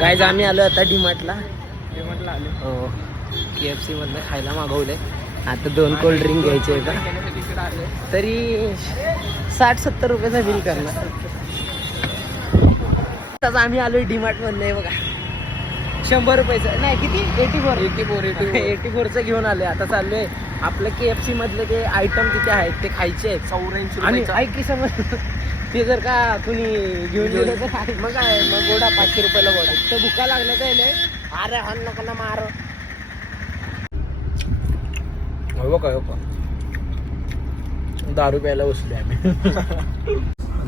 Guys आम्ही आलो आता डीमार्टला आलो हो. KFC मधनं खायला मागवलंय. आता 2 कोल्ड ड्रिंक घ्यायचे आहे का तरी 60-70 रुपयाचा बिल करणार. आता आम्ही आलोय डीमार्ट मधनं बघा 100 रुपयाचं नाही किती 84चं घेऊन आलोय. आता चाललोय आपलं KFC मधले ते आयटम तिथे आहेत ते खायचे आहेत 84 आणि ऐक की समज ते जर का कुणी घेऊन गेलं तर मग काय मग गोडा 500 रुपयाला गोडा तर भुका लागल्या तर अरे हा नका ना मार हो का दारू प्यायला बसले आम्ही.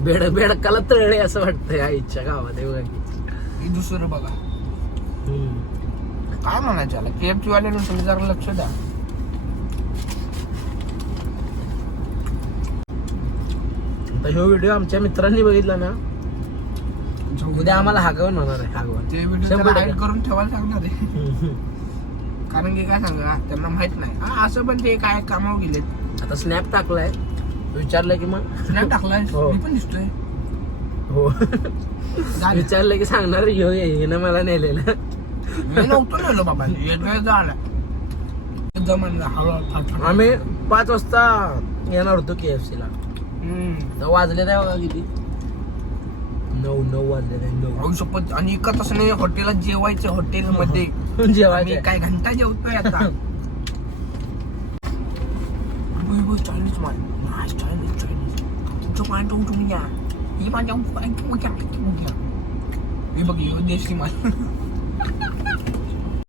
बेडकाला तळले असं वाटतंय आईच्या गावात बघा की दुसरं बघा काय म्हणायचं याला KFC वाल्याने तुम्ही जरा लक्ष द्या. आता ह्यो व्हिडिओ आमच्या मित्रांनी बघितला ना उद्या आम्हाला हागवण होणार आहे. हागवण ते व्हिडिओ करून ठेवायला सांगणार आहे. कारण की काय सांगा त्यांना माहित नाही असं पण ते काय कामावर गेलेत. आता स्नॅप टाकलाय विचारलं की मग स्नॅप टाकलाय हो. मी पण दिसतोय हो विचारलं की सांगणार ह्यो येणं मला नेलेलं मी नव्हतो नेलो बाबा झाला आम्ही 5 वाजता येणार होतो KFC ला. वाजले नाही बघा किती 9 वाजले नाही 9 शपथ. आणि एकच असं नाही हॉटेलात जेवायचं हॉटेलमध्ये जेवायचं काय घंटा जेवतोय आता. चायनीज माल चायनीज तुमचं पाणी तुम्ही घ्या ही माझ्या हे बघ देशी माल